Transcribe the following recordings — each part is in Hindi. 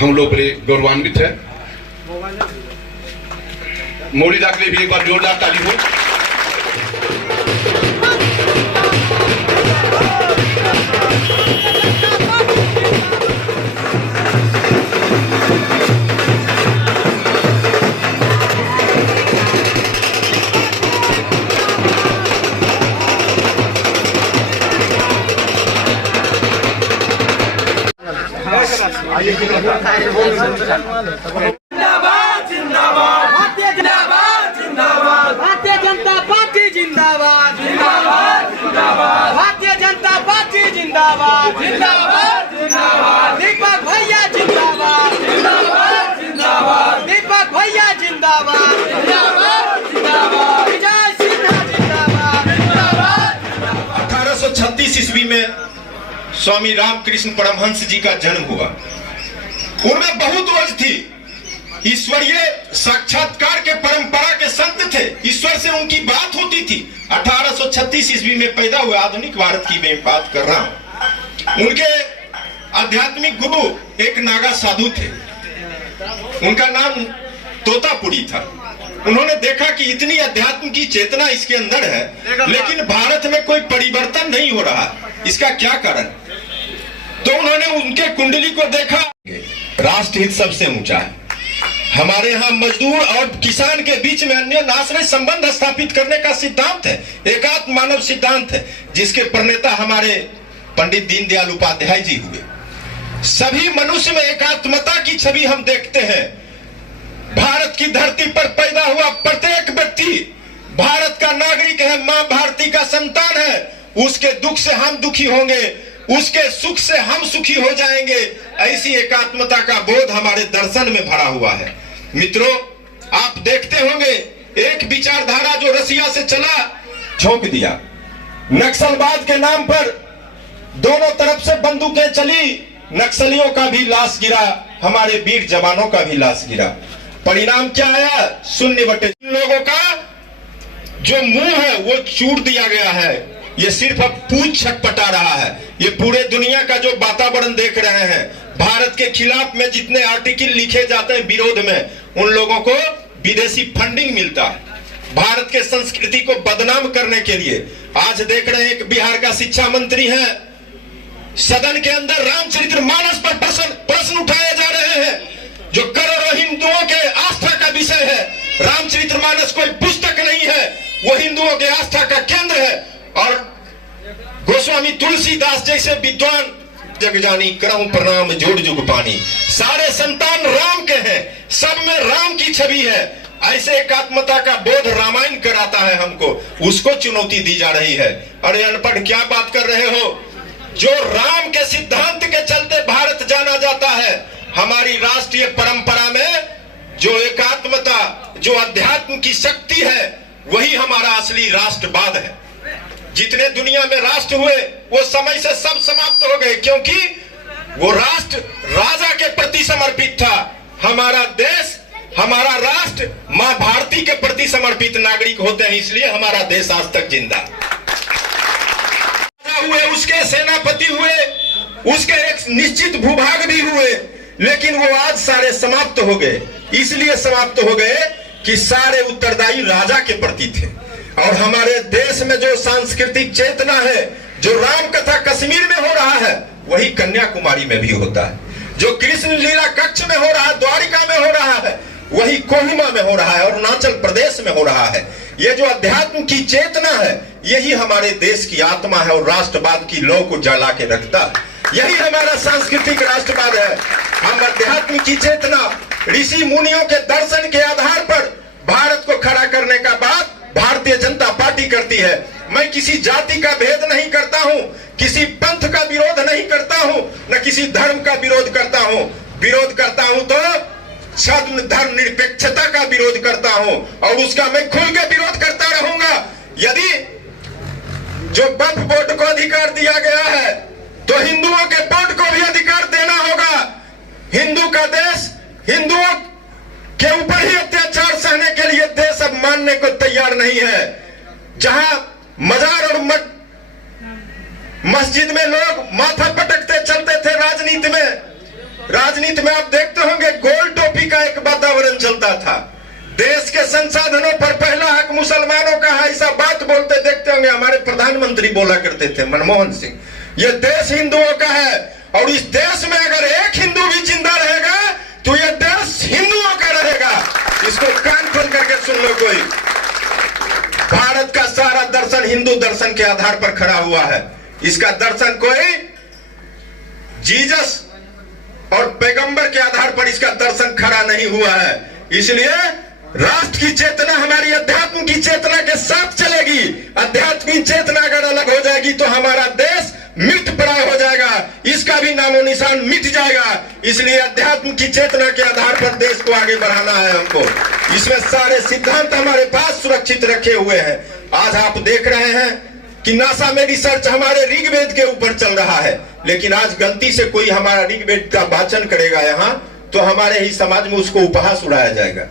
हम लोग बड़े गौरवान्वित है। मौली दा के लिए भी एक बार जोरदार ताली हो। जिंदाबाद जिंदाबाद भारतीय जिंदाबाद जिंदाबाद भारतीय जनता पार्टी जिंदाबाद जिंदाबाद जिंदाबाद भारतीय जनता पार्टी जिंदाबाद जिंदाबाद जिंदाबाद दीपक भैया जिंदाबाद जिंदाबाद जिंदाबाद दीपक भैया जिंदाबाद जिंदाबाद जिंदाबाद विजय सिन्हा जिंदाबाद जिंदाबाद। 1836 ईस्वी में स्वामी रामकृष्ण परमहंस जी का जन्म हुआ। उनमें बहुत ओज थी, ईश्वरीय साक्षात्कार के परंपरा के संत थे, ईश्वर से उनकी बात होती थी। 1836 ईस्वी में पैदा हुए आधुनिक भारत की मैं बात कर रहा हूं। उनके आध्यात्मिक गुरु एक नागा साधु थे, उनका नाम तोतापुरी था। उन्होंने देखा कि इतनी अध्यात्म की चेतना इसके अंदर है, लेकिन भारत में कोई परिवर्तन नहीं हो रहा, इसका क्या कारण? तो उन्होंने उनके कुंडली को देखा। राष्ट्रहित सबसे ऊंचा है। हमारे यहाँ मजदूर और किसान के बीच में अन्य आश्रय संबंध स्थापित करने का सिद्धांत है, एकात्म मानव सिद्धांत है, जिसके प्रणेता हमारे पंडित दीनदयाल उपाध्याय जी हुए। सभी मनुष्य में एकात्मता की छवि हम देखते हैं। भारत की धरती पर पैदा हुआ प्रत्येक व्यक्ति भारत का नागरिक है, मां भारती का संतान है। उसके दुख से हम दुखी होंगे, उसके सुख से हम सुखी हो जाएंगे। ऐसी एकात्मता का बोध हमारे दर्शन में भरा हुआ है। मित्रों, आप देखते होंगे एक विचारधारा जो रसिया से चला, झोंक दिया। नक्सलवाद के नाम पर दोनों तरफ से बंदूकें चली, नक्सलियों का भी लाश गिरा, हमारे वीर जवानों का भी लाश गिरा। परिणाम क्या आया? 0/3। लोगों का जो मुंह है वो चूर दिया गया है, ये सिर्फ अब पूंछ छटपटा रहा है। ये पूरे दुनिया का जो वातावरण देख रहे हैं, भारत के खिलाफ में जितने आर्टिकल लिखे जाते हैं विरोध में, उन लोगों को विदेशी फंडिंग मिलता है भारत के संस्कृति को बदनाम करने के लिए। आज देख रहे हैं एक बिहार का शिक्षा मंत्री है, सदन के अंदर रामचरितमानस पर प्रश्न उठाए जा रहे हैं, जो करोड़ों हिंदुओं के आस्था का विषय है। रामचरितमानस कोई पुस्तक नहीं है, वो हिंदुओं के आस्था का केंद्र है। और गोस्वामी तुलसीदास जैसे विद्वान, जग जानी करहूं प्रणाम जोड़ जुग पानी, सारे संतान राम के हैं, सब में राम की छवि है। ऐसे एकात्मता का बोध रामायण कराता है हमको, उसको चुनौती दी जा रही है। अरे अनपढ़, क्या बात कर रहे हो? जो राम के सिद्धांत के चलते भारत जाना जाता है, हमारी राष्ट्रीय परंपरा में जो एकात्मता, जो अध्यात्म की शक्ति है, वही हमारा असली राष्ट्रवाद है। जितने दुनिया में राष्ट्र हुए वो समय से सब समाप्त हो गए, क्योंकि वो राष्ट्र राजा के प्रति समर्पित था। हमारा देश, हमारा राष्ट्र मां भारती के प्रति समर्पित नागरिक होते हैं, इसलिए हमारा देश आज तक जिंदा हुए, उसके सेनापति हुए, उसके एक निश्चित भूभाग भी हुए, लेकिन वो आज सारे समाप्त हो गए। इसलिए समाप्त हो गए कि सारे उत्तरदायी राजा के प्रति थे। और हमारे देश में जो सांस्कृतिक चेतना है, जो राम कथा कश्मीर में हो रहा है, वही कन्याकुमारी में भी होता है। जो कृष्ण लीला कच्छ में हो रहा है, द्वारिका में हो रहा है, वही कोहिमा में हो रहा है, अरुणाचल प्रदेश में हो रहा है। ये जो अध्यात्म की चेतना है, यही हमारे देश की आत्मा है और राष्ट्रवाद की लौ को जला के रखता है। यही हमारा सांस्कृतिक राष्ट्रवाद है। हम अध्यात्म की चेतना, ऋषि मुनियों के दर्शन के आधार पर भारत को खड़ा करने का बात भारतीय जनता पार्टी करती है। मैं किसी जाति का भेद नहीं करता हूं, किसी पंथ का विरोध नहीं करता हूं, न किसी धर्म का विरोध करता हूं। विरोध करता हूं तो धर्म निरपेक्षता का विरोध करता हूं, और उसका मैं खुल के विरोध करता रहूंगा। यदि जो वक्फ बोर्ड को अधिकार दिया गया है, तो हिंदुओं के बोर्ड को भी अधिकार देना होगा। हिंदू का देश, हिंदुओं के ऊपर ही अत्याचार सहने के लिए देश अब मानने को तैयार नहीं है। जहां मजार और मस्जिद में लोग माथा पटकते चलते थे राजनीति में, राजनीति में आप देखते होंगे गोल टोपी का एक वातावरण चलता था। देश के संसाधनों पर पहला हक मुसलमानों का है, ऐसा बात बोलते देखते होंगे। हमारे प्रधानमंत्री बोला करते थे मनमोहन सिंह, ये देश हिंदुओं का है और इस देश में अगर एक हिंदू भी जिंदा रहेगा तो ये देश हिंदुओं का रहेगा। इसको कान खोल करके सुन लो। कोई भारत का सारा दर्शन हिंदू दर्शन के आधार पर खड़ा हुआ है। इसका दर्शन कोई जीसस और पैगंबर के आधार पर इसका दर्शन खड़ा नहीं हुआ है। इसलिए राष्ट्र की चेतना हमारी अध्यात्म की चेतना के साथ चलेगी। अध्यात्म की चेतना अगर अलग हो जाएगी तो हमारा देश मृत प्राय हो जाएगा, इसका भी नामो निशान मिट जाएगा। इसलिए अध्यात्म की चेतना के आधार पर देश को आगे बढ़ाना है हमको। इसमें सारे सिद्धांत हमारे पास सुरक्षित रखे हुए हैं। आज आप देख रहे हैं कि नासा में रिसर्च हमारे ऋग्वेद के ऊपर चल रहा है, लेकिन आज गलती से कोई हमारा ऋग्वेद का वाचन करेगा यहाँ तो हमारे ही समाज में उसको उपहास उड़ाया जाएगा।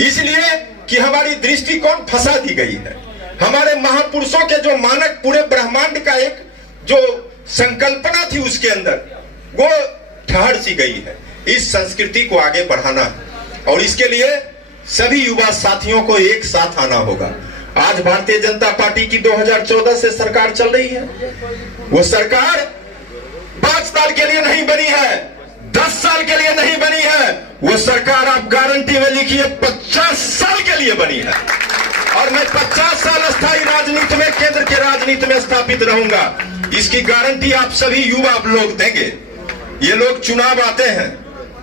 इसलिए कि हमारी दृष्टिकोण फंसा दी गई है। हमारे महापुरुषों के जो मानक पूरे ब्रह्मांड का एक जो संकल्पना थी उसके अंदर वो ठहर सी गई है। इस संस्कृति को आगे बढ़ाना है और इसके लिए सभी युवा साथियों को एक साथ आना होगा। आज भारतीय जनता पार्टी की 2014 से सरकार चल रही है। वो सरकार 5 साल के लिए नहीं बनी है, 10 साल के लिए नहीं बनी है। वो सरकार आप गारंटी में लिखिए 50 साल के लिए बनी है। और मैं 50 साल स्थायी राजनीति में, केंद्र के राजनीति में स्थापित रहूंगा, इसकी गारंटी आप सभी युवा लोग देंगे। ये लोग चुनाव आते हैं,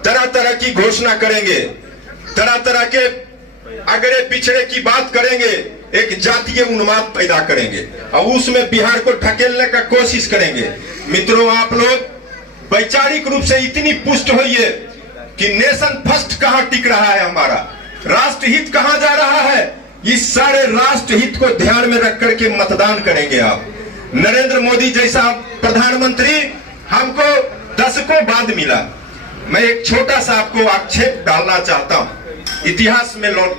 तरह तरह की घोषणा करेंगे, तरह तरह के अगड़े पिछड़े की बात करेंगे, एक जातीय उन्माद पैदा करेंगे और उसमें बिहार को ढकेलने का कोशिश करेंगे। मित्रों, आप लोग वैचारिक रूप से इतनी पुष्ट होइए कि नेशन फर्स्ट कहां टिक रहा है, हमारा राष्ट्रहित कहां जा रहा है। इस सारे राष्ट्रहित को ध्यान में रख करके मतदान करेंगे आप। नरेंद्र मोदी जैसा प्रधानमंत्री हमको दशकों बाद मिला। मैं एक छोटा सा आपको आक्षेप डालना चाहता हूं, इतिहास में लौट